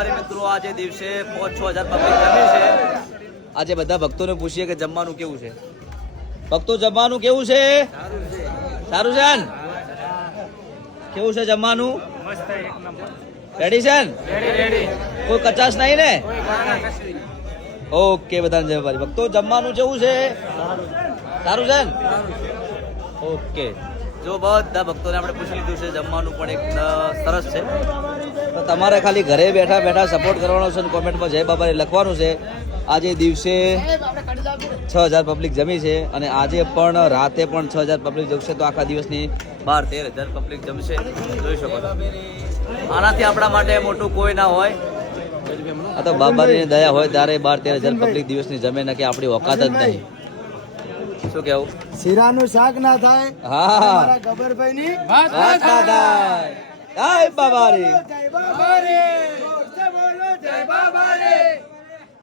બાબારી મિત્રો આજે દિવસે 5-6 હજાર પબ્લિક જમી છે. આજે બધા ભક્તોને પૂછીએ કે જમવાનું કેવું છે. ભક્તો જમવાનું કેવું છે? સારું છે ને? કેવું છે જમવાનું? રેડી છે ને? કોઈ કચાશ નહીં ને? ઓકે બધા જય બાબારી ભક્તો જમવાનું કેવું છે? સારું છે ને? ઓકે જો બધા ભક્તોને આપણે પૂછી લીધું છે જમવાનું પણ એક સરસ છે. તો તમારે ખાલી ઘરે બેઠા બેઠા સપોર્ટ કરવાનો છે અને કોમેન્ટમાં જય બાબારી લખવાનું છે. આજે દિવસે 6,000 પબ્લિક જમી છે અને આજે પણ રાતે પણ 6,000 પબ્લિક જમશે તો આખા દિવસની 12-13,000 પબ્લિક જમશે. જોઈ શકો છો આનાથી આપણા માટે મોટું કોઈ ના હોય. આ તો બાબાની દયા હોય ત્યારે 12-13,000 પબ્લિક દિવસની જમે ને કે આપણી ઓકાત જ નહીં. શું કેવું? શીરાનું શાક ના થાય. હા ગબરભાઈ ની વાત ના થાય. જય બાબારી. જય બાબારી.